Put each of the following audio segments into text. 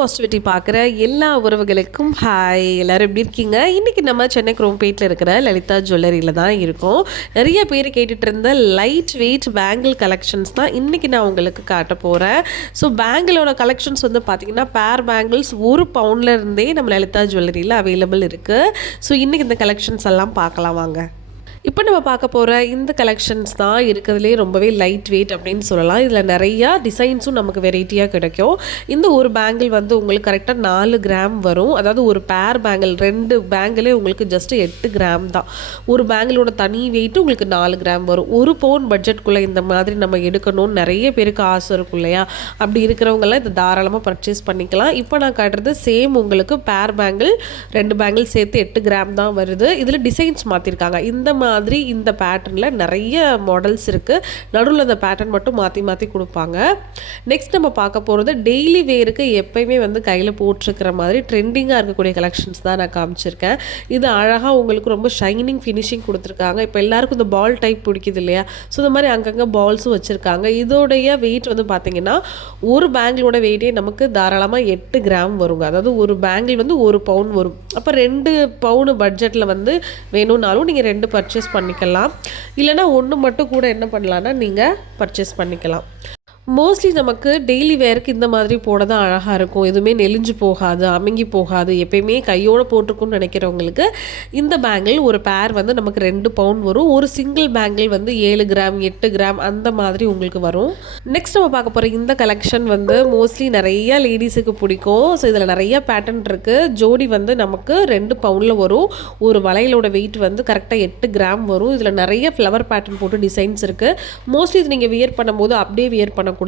Positivity பார்க்குற எல்லா உறவுகளுக்கும் ஹாய். எல்லோரும் எப்படி இருக்கீங்க? இன்றைக்கி நம்ம சென்னை குரோம்பேட்டில் இருக்கிற லலிதா ஜுவல்லரியில் தான் இருக்கோம். நிறைய பேர் கேட்டுட்டு இருந்த லைட் வெயிட் பேங்கிள் கலெக்ஷன்ஸ் தான் இன்றைக்கி நான் உங்களுக்கு காட்ட போகிறேன். ஸோ பேங்கிளோட கலெக்ஷன்ஸ் வந்து பார்த்திங்கன்னா பேர் பேங்கிள்ஸ் 1 பவுண்டில் இருந்தே நம்ம லலிதா ஜுவல்லரியில் அவைலபிள் இருக்குது. ஸோ இன்றைக்கி இந்த கலெக்ஷன்ஸ் எல்லாம் பார்க்கலாம் வாங்க. இப்போ நம்ம பார்க்க போகிற இந்த கலெக்ஷன்ஸ் தான் இருக்கிறதுலே ரொம்பவே லைட் வெயிட் அப்படின்னு சொல்லலாம். இதில் நிறையா டிசைன்ஸும் நமக்கு வெரைட்டியாக கிடைக்கும். இந்த ஒரு பேங்கிள் வந்து உங்களுக்கு கரெக்டாக 4 கிராம் வரும். அதாவது ஒரு பேர் பேங்கிள் 2 பேங்கிளே உங்களுக்கு ஜஸ்ட்டு 8 கிராம் தான். ஒரு பேங்கிளோட தனி வெயிட்டு உங்களுக்கு 4 கிராம் வரும். 1 பவுன் பட்ஜெட்குள்ளே இந்த மாதிரி நம்ம எடுக்கணும்னு நிறைய பேருக்கு ஆசை இருக்கும் இல்லையா? அப்படி இருக்கிறவங்களாம் இதை தாராளமாக பர்ச்சேஸ் பண்ணிக்கலாம். இப்போ நான் காட்டுறது சேம் உங்களுக்கு பேர் பேங்கிள் 2 பேங்கிள் சேர்த்து 8 கிராம் தான் வருது. இதில் டிசைன்ஸ் மாற்றிருக்காங்க. இந்த மாதிரி இந்த பேட்டர்னில் நிறைய மாடல்ஸ் இருக்குது. நடுவில் அந்த பேட்டர்ன் மட்டும் மாற்றி மாற்றி கொடுப்பாங்க. நெக்ஸ்ட் நம்ம பார்க்க போகிறது டெய்லி வேருக்கு எப்பயுமே வந்து கையில் போட்டிருக்கிற மாதிரி ட்ரெண்டிங்காக இருக்கக்கூடிய கலெக்ஷன்ஸ் தான் நான் காமிச்சிருக்கேன். இது அழகாக உங்களுக்கு ரொம்ப ஷைனிங் ஃபினிஷிங் கொடுத்துருக்காங்க. இப்போ எல்லாருக்கும் இந்த பால் டைப் பிடிக்குது இல்லையா? ஸோ இந்த மாதிரி அங்கங்கே பால்ஸும் வச்சுருக்காங்க. இதோடைய வெயிட் வந்து பார்த்திங்கன்னா ஒரு பேங்கிளோட வெயிட்டே நமக்கு தாராளமாக 8 கிராம் வருங்க. அதாவது ஒரு பேங்கிள் வந்து 1 பவுன் வரும். அப்போ 2 பவுன் பட்ஜெட்டில் வந்து வேணும்னாலும் நீங்கள் 2 பர்ச்சேஸ் பண்ணிக்கலாம். இல்லைனா ஒன்று மட்டும் கூட என்ன பண்ணலான்னா நீங்கள் பர்ச்சேஸ் பண்ணிக்கலாம். மோஸ்ட்லி நமக்கு டெய்லி வேருக்கு இந்த மாதிரி போட தான் அழகாக இருக்கும். எதுவுமே நெளிஞ்சு போகாது, அமுங்கி போகாது, எப்பயுமே கையோடு போட்டிருக்குன்னு நினைக்கிறவங்களுக்கு இந்த பேங்கிள் ஒரு பேர் வந்து நமக்கு 2 பவுண்ட் வரும். ஒரு சிங்கிள் பேங்கிள் வந்து 7 கிராம் 8 கிராம் அந்த மாதிரி உங்களுக்கு வரும். நெக்ஸ்ட் நம்ம பார்க்க போகிற இந்த கலெக்ஷன் வந்து மோஸ்ட்லி நிறைய லேடிஸுக்கு பிடிக்கும். ஸோ இதில் நிறைய பேட்டர்ன் இருக்குது. ஜோடி வந்து நமக்கு 2 பவுண்டில் வரும். ஒரு வளையலோட வெயிட் வந்து கரெக்டாக 8 கிராம் வரும். இதில் நிறைய ஃப்ளவர் பேட்டர்ன் போட்டு டிசைன்ஸ் இருக்குது. மோஸ்ட்லி இது நீங்கள் வியர் பண்ணும்போது அப்படியே வியர் பண்ணக்கூடாது.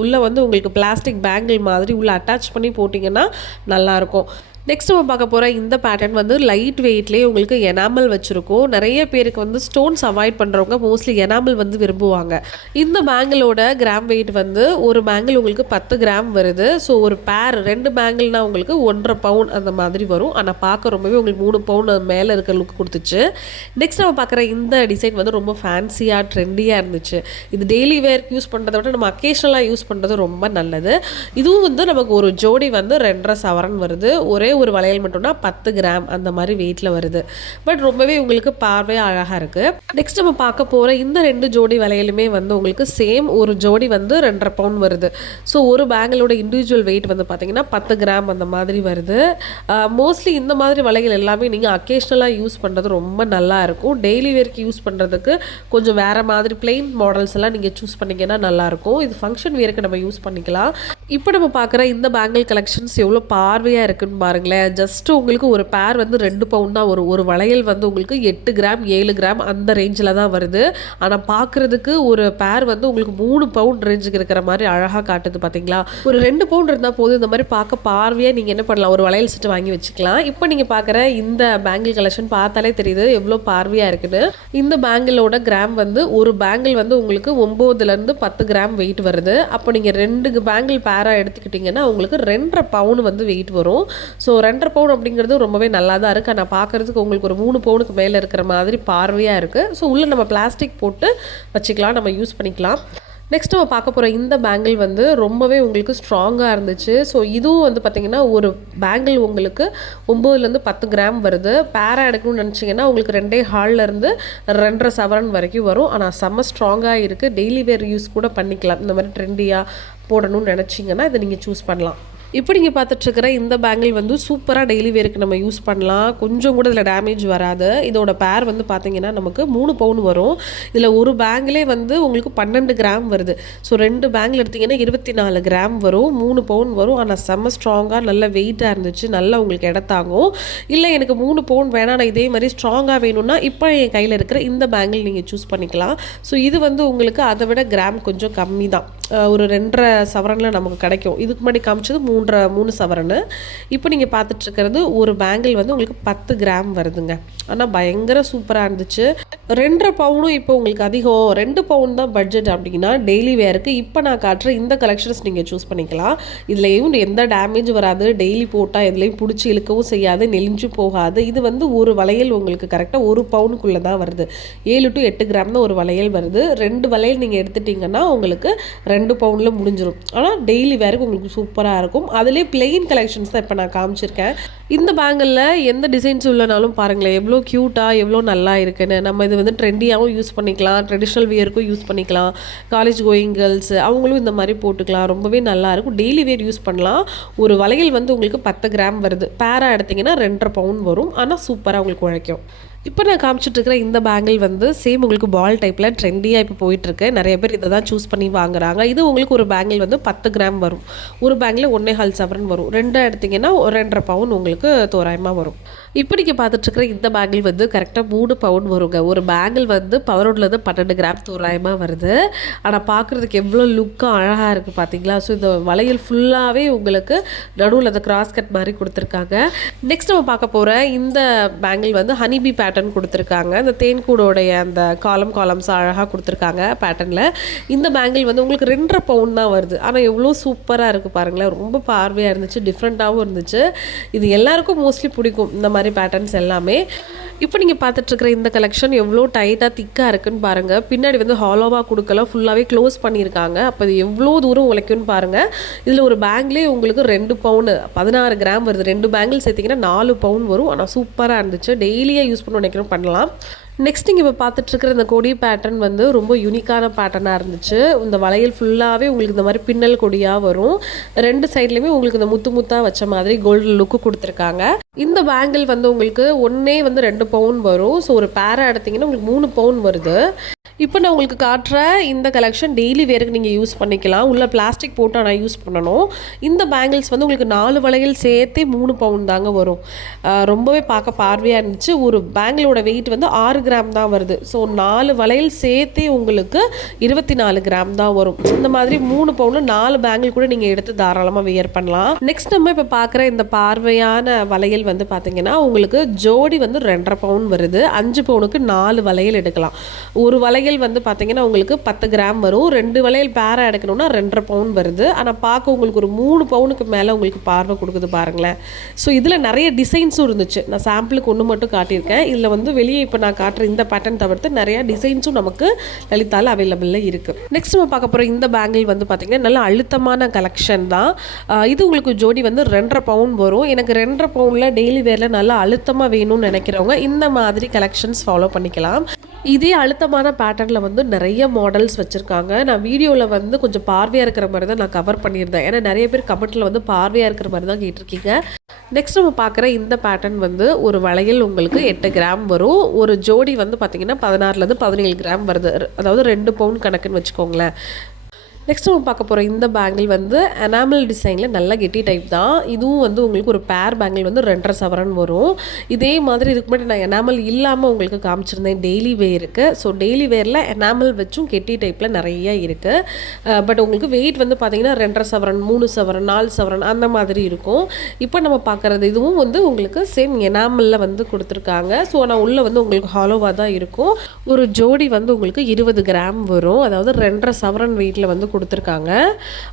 உள்ளே வந்து உங்களுக்கு பிளாஸ்டிக் பேங்கிள் மாதிரி உள்ளே அட்டாச் பண்ணி போட்டிங்கன்னா நல்லாயிருக்கும். நெக்ஸ்ட் நம்ம பார்க்க போகிற இந்த பேட்டர்ன் வந்து லைட் வெயிட்லேயே உங்களுக்கு எனாமல் வச்சுருக்கோம். நிறைய பேருக்கு வந்து ஸ்டோன்ஸ் அவாய்ட் பண்ணுறவங்க மோஸ்ட்லி எனாமல் வந்து விரும்புவாங்க. இந்த பேங்கிளோட கிராம் வெயிட் வந்து ஒரு பேங்கிள் உங்களுக்கு 10 கிராம் வருது. ஸோ ஒரு பேர் 2 பேங்கிள்னால் உங்களுக்கு 1.5 பவுன் அந்த மாதிரி வரும். ஆனால் பார்க்க ரொம்பவே உங்களுக்கு 3 பவுன் மேலே இருக்க லுக் கொடுத்துச்சு. நெக்ஸ்ட் நம்ம பார்க்குற இந்த டிசைன் வந்து ரொம்ப ஃபேன்சியாக ட்ரெண்டியாக இருந்துச்சு. இது டெய்லி வேர்க்கு யூஸ் பண்ணுறத விட நம்ம அக்கேஷனலாக யூஸ் பண்ணுறது ரொம்ப நல்லது. இதுவும் வந்து நமக்கு ஒரு ஜோடி வந்து 2.5 சவரன் வருது. ஒரு வளையல் மட்டும்னா 10 கிராம் அந்த மாதிரி வெயிட்டில் வருது. பட் ரொம்பவே உங்களுக்கு பார்வையாக அழகாக இருக்குது. நெக்ஸ்ட் நம்ம பார்க்க போகிற இந்த 2 ஜோடி வளையலுமே வந்து உங்களுக்கு சேம் ஒரு ஜோடி வந்து 2.5 பவுண்ட் வருது. ஸோ ஒரு பேங்கிளோட இண்டிவிஜுவல் வெயிட் வந்து பார்த்திங்கன்னா 10 கிராம் அந்த மாதிரி வருது. மோஸ்ட்லி இந்த மாதிரி வளையல் எல்லாமே நீங்கள் அக்கேஷ்னலாக யூஸ் பண்ணுறது ரொம்ப நல்லா இருக்கும். டெய்லி வேர்க்கு யூஸ் பண்ணுறதுக்கு கொஞ்சம் வேறு மாதிரி பிளெயின் மாடல்ஸ் எல்லாம் நீங்கள் சூஸ் பண்ணிங்கன்னா நல்லாயிருக்கும். இது ஃபங்க்ஷன் வேருக்கு நம்ம யூஸ் பண்ணிக்கலாம். இப்போ நம்ம பார்க்குற இந்த பேங்கிள் கலெக்ஷன்ஸ் எவ்வளோ பார்வையாக இருக்குன்னு பாருங்களேன். ஜஸ்ட்டு உங்களுக்கு ஒரு பேர் வந்து 2 பவுண்ட் தான் வரும். ஒரு வளையல் வந்து உங்களுக்கு 8 கிராம் 7 கிராம் அந்த ரேஞ்சில் தான் வருது. ஆனால் பார்க்குறதுக்கு ஒரு பேர் வந்து உங்களுக்கு 3 பவுண்ட் ரேஞ்சுக்கு இருக்கிற மாதிரி அழகாக காட்டுது பார்த்தீங்களா? ஒரு 2 பவுண்ட் இருந்தால் போதும் இந்த மாதிரி பார்க்க பார்வையாக நீங்கள் என்ன பண்ணலாம், ஒரு வளையல் செட்டு வாங்கி வச்சுக்கலாம். இப்போ நீங்கள் பார்க்குற இந்த பேங்கிள் கலெக்ஷன் பார்த்தாலே தெரியுது எவ்வளோ பார்வையாக இருக்குன்னு. இந்த பேங்கிளோட கிராம் வந்து ஒரு பேங்கிள் வந்து உங்களுக்கு 9லேருந்து 10 கிராம் வெயிட் வருது. அப்போ நீங்கள் 2 பேங்கிள் பேராக எடுத்துக்கிட்டிங்கன்னா உங்களுக்கு 2.5 பவுன் வந்து வெயிட் வரும். ஸோ 2.5 பவுன் அப்படிங்கிறது ரொம்பவே நல்லா தான் இருக்குது. ஆனால் பார்க்குறதுக்கு உங்களுக்கு ஒரு 3 பவுனுக்கு மேலே இருக்கிற மாதிரி பார்வையாக இருக்குது. ஸோ உள்ளே நம்ம பிளாஸ்டிக் போட்டு வச்சுக்கலாம், நம்ம யூஸ் பண்ணிக்கலாம். நெக்ஸ்ட் நம்ம பார்க்க போகிற இந்த பேங்கிள் வந்து ரொம்பவே உங்களுக்கு ஸ்ட்ராங்காக இருந்துச்சு. ஸோ இதுவும் வந்து பார்த்திங்கன்னா ஒரு பேங்கிள் உங்களுக்கு 9லேருந்து 10 கிராம் வருது. பேரா எடுக்கணும்னு நினச்சிங்கன்னா உங்களுக்கு 2.5லேருந்து 2.5 சவரன் வரைக்கும் வரும். ஆனால் செம்ம ஸ்ட்ராங்காக இருக்குது. டெய்லி வேர் யூஸ் கூட பண்ணிக்கலாம். இந்த மாதிரி ட்ரெண்டியாக போடணும்னு நினச்சிங்கன்னா இதை நீங்கள் சூஸ் பண்ணலாம். இப்போ நீங்கள் பார்த்துட்ருக்கிற இந்த பேங்கிள் வந்து சூப்பராக டெய்லி வேருக்கு நம்ம யூஸ் பண்ணலாம். கொஞ்சம் கூட இதில் டேமேஜ் வராது. இதோட பேர் வந்து பார்த்திங்கன்னா நமக்கு 3 பவுன் வரும். இதில் ஒரு பேங்கிளே வந்து உங்களுக்கு 12 கிராம் வருது. ஸோ 2 பேங்கிள் எடுத்திங்கன்னா 24 கிராம் வரும். 3 பவுன் வரும். ஆனால் செம்ம ஸ்ட்ராங்காக நல்ல வெயிட்டாக இருந்துச்சு. நல்லா உங்களுக்கு இடத்தாகும். இல்லை எனக்கு 3 பவுன் வேணாம், நான் இதே மாதிரி ஸ்ட்ராங்காக வேணும்னா இப்போ என் கையில் இருக்கிற இந்த பேங்கிள் நீங்கள் சூஸ் பண்ணிக்கலாம். ஸோ இது வந்து உங்களுக்கு அதை விட கிராம் கொஞ்சம் கம்மி தான். ஒரு 2.5 சவரனில் நமக்கு கிடைக்கும். இதுக்கு முன்னாடி காமிச்சது 3 சவரன். இப்போ நீங்கள் பார்த்துட்ருக்கிறது ஒரு பேங்கிள் வந்து உங்களுக்கு 10 கிராம் வருதுங்க. ஆனால் பயங்கர சூப்பராக இருந்துச்சு. 2.5 பவுனும் இப்போ உங்களுக்கு அதிகம், 2 பவுன் தான் பட்ஜெட் அப்படின்னா டெய்லி வேருக்கு இப்போ நான் காட்டுற இந்த கலெக்ஷன்ஸ் நீங்கள் சூஸ் பண்ணிக்கலாம். இதுலேயும் எந்த டேமேஜ் வராது, டெய்லி போட்டால் எதுலேயும் பிடிச்சி இழுக்கவும் செய்யாது, நெளிஞ்சு போகாது. இது வந்து ஒரு வளையல் உங்களுக்கு கரெக்டாக 1 பவுனுக்குள்ளே தான் வருது. 7 to 8 கிராம் தான் ஒரு வளையல் வருது. 2 வளையல் நீங்கள் எடுத்துட்டிங்கன்னா உங்களுக்கு 2 பவுனில் முடிஞ்சிடும். ஆனால் டெய்லி வேருக்கு உங்களுக்கு சூப்பராக இருக்கும். அதிலே பிளெயின் கலெக்ஷன்ஸ் தான் இப்போ நான் காமிச்சிருக்கேன். இந்த பேங்கிளில் எந்த டிசைன்ஸ் உள்ளனாலும் பாருங்களேன் எவ்வளோ க்யூட்டாக எவ்வளோ நல்லா இருக்குன்னு. நம்ம இது வந்து ட்ரெண்டியாகவும் யூஸ் பண்ணிக்கலாம், ட்ரெடிஷ்னல் வியருக்கும் யூஸ் பண்ணிக்கலாம். காலேஜ் கோயிங் கேர்ள்ஸ் அவங்களும் இந்த மாதிரி போட்டுக்கலாம், ரொம்பவே நல்லாயிருக்கும். டெய்லி வேர் யூஸ் பண்ணலாம். ஒரு வளையல் வந்து உங்களுக்கு 10 கிராம் வருது, பேரா எடுத்திங்கன்னா 2.5 பவுன் வரும். ஆனால் சூப்பராக உங்களுக்கு உழைக்கும். இப்போ நான் காமிச்சிட்ருக்கிற இந்த பேங்கிள் வந்து சேம் உங்களுக்கு பால் டைப்பில் ட்ரெண்டியாக இப்போ போயிட்டுருக்கு. நிறைய பேர் இதை தான் சூஸ் பண்ணி வாங்குறாங்க. இது உங்களுக்கு ஒரு பேங்கிள் வந்து 10 கிராம் வரும். ஒரு பேங்கில் 1.25 சவரன் வரும். 2 எடுத்திங்கன்னா 2.5 பவுன் உங்களுக்கு தோராயமாக வரும். இப்போ நீங்கள் பார்த்துட்ருக்கிற இந்த பேங்கிள் வந்து கரெக்டாக 3 பவுன் வருங்க. ஒரு பேங்கிள் வந்து 11 12 கிராம் தோராயமாக வருது. ஆனால் பார்க்குறதுக்கு எவ்வளோ லுக்காக அழகாக இருக்குது பார்த்தீங்களா. ஸோ இந்த வளையல் ஃபுல்லாகவே உங்களுக்கு நடுவில் அந்த கிராஸ் கட் மாதிரி கொடுத்துருக்காங்க. நெக்ஸ்ட் நம்ம பார்க்க போகிற இந்த பேங்கிள் வந்து ஹனிபி பேட்டர்ன் கொடுத்துருக்காங்க. இந்த தேன்கூடோடைய அந்த காலம்ஸ் அழகாக கொடுத்துருக்காங்க பேட்டர்னில். இந்த பேங்கிள் வந்து உங்களுக்கு 2.5 பவுன் தான் வருது. ஆனால் எவ்வளோ சூப்பராக இருக்குது பாருங்களேன், ரொம்ப பார்வையாக இருந்துச்சு, டிஃப்ரெண்ட்டாகவும் இருந்துச்சு. இது எல்லாருக்கும் மோஸ்ட்லி பிடிக்கும் இந்த மாதிரி பேட்டர்ன்ஸ் எல்லாமே. இப்போ நீங்கள் பார்த்துட்ருக்கிற இந்த கலெக்ஷன் எவ்வளோ டைட்டாக திக்காக இருக்குன்னு பாருங்கள். பின்னாடி வந்து ஹாலோவாக கொடுக்கல, ஃபுல்லாகவே க்ளோஸ் பண்ணியிருக்காங்க. அப்போ இது எவ்வளோ தூரம் உழைக்குன்னு பாருங்கள். இதில் ஒரு பேங்கிலே உங்களுக்கு 2 பவுன் 16 கிராம் வருது. 2 பேங்கிள் சேர்த்திங்கன்னா 4 பவுன் வரும். ஆனால் சூப்பராக இருந்துச்சு, டெய்லியாக யூஸ் பண்ண நினைக்கிறோம் பண்ணலாம். நெக்ஸ்ட் நீங்கள் இப்போ பார்த்துட்ருக்கிற இந்த கொடி பேட்டர்ன் வந்து ரொம்ப யூனிக்கான பேட்டர்னாக இருந்துச்சு. இந்த வளையல் ஃபுல்லாகவே உங்களுக்கு இந்த மாதிரி பின்னல் கொடியாக வரும். 2 சைட்லேயுமே உங்களுக்கு இந்த முத்தாக வச்ச மாதிரி கோல்டன் லுக்கு கொடுத்துருக்காங்க. இந்த பேங்கிள் வந்து உங்களுக்கு ஒன்றே வந்து 2 பவுன் வரும். ஸோ ஒரு பேரா எடுத்திங்கன்னா உங்களுக்கு 3 பவுன் வருது. இப்போ நான் உங்களுக்கு காட்டுற இந்த கலெக்ஷன் டெய்லி வேருக்கு நீங்கள் யூஸ் பண்ணிக்கலாம். உள்ள பிளாஸ்டிக் போட்டு ஆனால் யூஸ் பண்ணணும். இந்த பேங்கிள்ஸ் வந்து உங்களுக்கு 4 வளையல் சேர்த்தே 3 பவுன் தாங்க வரும். ரொம்பவே பார்க்க பார்வையாக இருந்துச்சு. ஒரு பேங்கிளோட வெயிட் வந்து 6 கிராம் தான் வருது. ஸோ 4 வளையல் சேர்த்தே உங்களுக்கு 24 கிராம் தான் வரும். இந்த மாதிரி 3 பவுனில் 4 பேங்கிள் கூட நீங்கள் எடுத்து தாராளமாக வியர் பண்ணலாம். நெக்ஸ்ட் நம்ம இப்போ பார்க்குற இந்த பார்வையான வளையல் வந்து பார்த்தீங்கன்னா உங்களுக்கு ஜோடி வந்து 2.5 பவுன் வருது. 5 பவுனுக்கு 4 வளையல் எடுக்கலாம். ஒரு வளையல் வந்து பார்த்தீங்கன்னா உங்களுக்கு 10 கிராம் வரும். 2 வளையல் பேரா எடுக்கணும்னா 2.5 பவுன் வருது. ஆனால் பார்க்க உங்களுக்கு ஒரு 3 பவுனுக்கு மேலே உங்களுக்கு பார்வை கொடுக்குது பாருங்களேன். ஸோ இதில் நிறைய டிசைன்ஸும் இருந்துச்சு. நான் சாம்பிளுக்கு ஒன்று மட்டும் காட்டியிருக்கேன். இதில் வந்து வெளியே இப்போ நான் காட்டுற இந்த பேட்டர்ன் தவிர்த்து நிறையா டிசைன்ஸும் நமக்கு லலிதாவில் அவைலபிளில் இருக்குது. நெக்ஸ்ட் நம்ம பார்க்க போகிற இந்த பேங்கிள் வந்து பார்த்திங்கன்னா நல்ல அழுத்தமான கலெக்ஷன் தான். இது உங்களுக்கு ஜோடி வந்து 2.5 பவுன் வரும். எனக்கு 2.5 பவுனில் டெய்லி வேரில் நல்லா அழுத்தமாக வேணும்னு நினைக்கிறவங்க இந்த மாதிரி கலெக்ஷன்ஸ் ஃபாலோ பண்ணிக்கலாம். இதே அழுத்தமான பேட்டர்னில் வந்து நிறைய மாடல்ஸ் வச்சுருக்காங்க. நான் வீடியோவில் வந்து கொஞ்சம் பார்வையாக இருக்கிற மாதிரி தான் நான் கவர் பண்ணியிருந்தேன். ஏன்னா நிறைய பேர் கமெண்ட்டில் வந்து பார்வையாக இருக்கிற மாதிரி தான் கேட்டிருக்கீங்க. நெக்ஸ்ட் நம்ம பார்க்குற இந்த பேட்டர்ன் வந்து ஒரு வளையல் உங்களுக்கு 8 கிராம் வரும். ஒரு ஜோடி வந்து பார்த்திங்கன்னா 16 17 கிராம் வருது. அதாவது 2 பவுன் கணக்குன்னு வச்சுக்கோங்களேன். நெக்ஸ்ட் நம்ம பார்க்க போகிற இந்த பேங்கிள் வந்து எனாமல் டிசைனில் நல்ல கெட்டி டைப் தான். இதுவும் வந்து உங்களுக்கு ஒரு பேர் பேங்கிள் வந்து 2.5 சவரன் வரும். இதே மாதிரி இதுக்கு முன்னாடி நான் எனாமல் இல்லாமல் உங்களுக்கு காமிச்சிருந்தேன் டெய்லி வேருக்கு. ஸோ டெய்லி வேரில் எனாமல் வச்சும் கெட்டி டைப்பில் நிறைய இருக்குது. பட் உங்களுக்கு வெயிட் வந்து பார்த்திங்கன்னா 2.5 சவரன் 3 சவரன் 4 சவரன் அந்த மாதிரி இருக்கும். இப்போ நம்ம பார்க்குறது இதுவும் வந்து உங்களுக்கு சேம் எனாமலில் வந்து கொடுத்துருக்காங்க. ஸோ ஆனால் உள்ளே வந்து உங்களுக்கு ஹாலோவாக தான் இருக்கும். ஒரு ஜோடி வந்து உங்களுக்கு 20 கிராம் வரும். அதாவது 2.5 சவரன் வெயிட்டில் வந்து கொடுத்துருக்காங்க.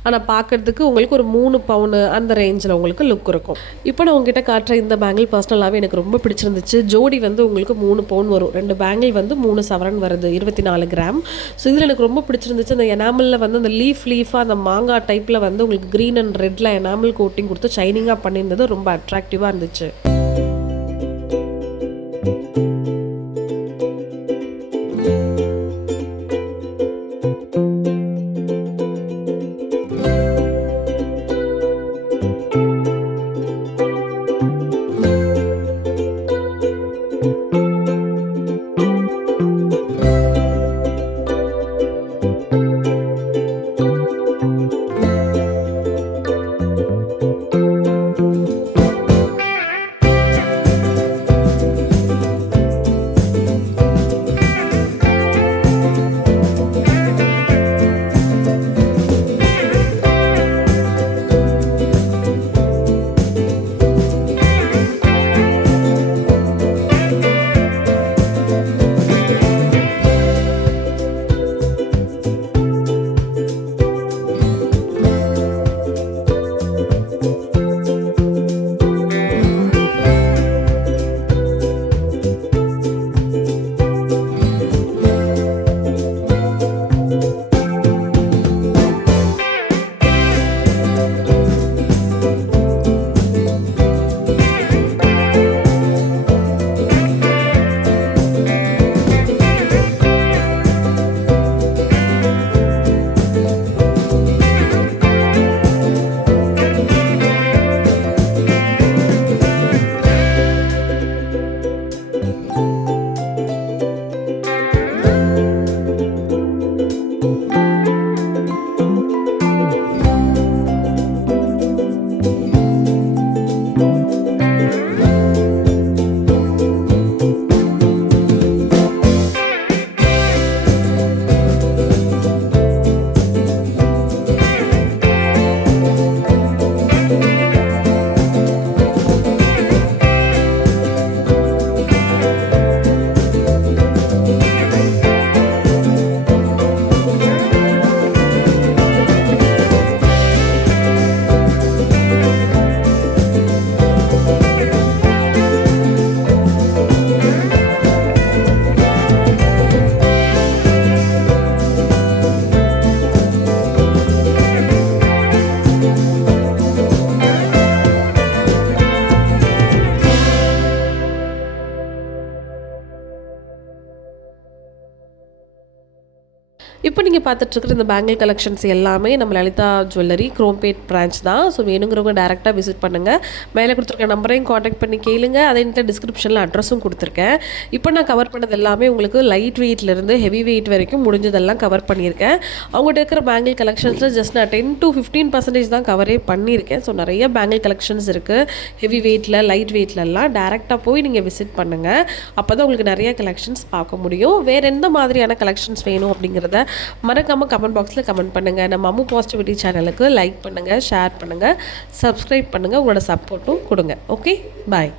ஆனால் பார்க்குறதுக்கு உங்களுக்கு ஒரு 3 பவுனு அந்த ரேஞ்சில் உங்களுக்கு லுக் இருக்கும். இப்போ நான் உங்ககிட்ட காட்டுற இந்த பேங்கிள் பர்சனலாகவே எனக்கு ரொம்ப பிடிச்சிருந்துச்சு. ஜோடி வந்து உங்களுக்கு 3 பவுன் வரும். 2 பேங்கிள் வந்து 3 சவரன் வருது, 24 கிராம். ஸோ இதில் எனக்கு ரொம்ப பிடிச்சிருந்துச்சு. அந்த எனாமலில் வந்து அந்த லீஃபாக அந்த மாங்காய் டைப்பில் வந்து உங்களுக்கு க்ரீன் அண்ட் ரெட்டில் எனாமல் கோட்டிங் கொடுத்து ஷைனிங்காக பண்ணியிருந்தது ரொம்ப அட்ராக்டிவாக இருந்துச்சு. இப்போ நீங்கள் பார்த்துட்ருக்குற இந்த பேங்கிள் கலெக்ஷன்ஸ் எல்லாமே நம்ம லலிதா ஜுவல்லரி குரோம்பேட் பிரான்ச் தான். ஸோ வேணுங்கிறவங்க டேரெக்டாக விசிட் பண்ணுங்கள். மேலே கொடுத்துருக்க நம்பரையும் காண்டாக்ட் பண்ணி கேளுங்க. அதே டிஸ்கிரிப்ஷனில் அட்ரஸும் கொடுத்துருக்கேன். இப்போ நான் கவர் பண்ணது எல்லாமே உங்களுக்கு லைட் வெயிட்லேருந்து ஹெவி வெயிட் வரைக்கும் முடிஞ்சதெல்லாம் கவர் பண்ணியிருக்கேன். அவங்கள்ட்ட இருக்கிற பேங்கிள் கலெக்ஷன்ஸில் ஜஸ்ட் நான் 10 to 15% தான் கவரே பண்ணியிருக்கேன். ஸோ நிறைய பேங்கிள் கலெக்ஷன்ஸ் இருக்குது ஹெவி வெயிட்டில் லைட் வெயிட்லலாம். டேரெக்டாக போய் நீங்கள் விசிட் பண்ணுங்கள். அப்போ தான் உங்களுக்கு நிறைய கலெக்ஷன்ஸ் பார்க்க முடியும். வேறு எந்த மாதிரியான கலெக்ஷன்ஸ் வேணும் அப்படிங்கிறத மறக்காமல் கமெண்ட் பாக்ஸில் கமெண்ட் பண்ணுங்கள். நம்ம அம்மு பாசிட்டிவிட்டி சேனலுக்கு லைக் பண்ணுங்கள், ஷேர் பண்ணுங்கள், சப்ஸ்கிரைப் பண்ணுங்கள். உங்களோட சப்போர்ட்டும் கொடுங்க. ஓகே, பாய்.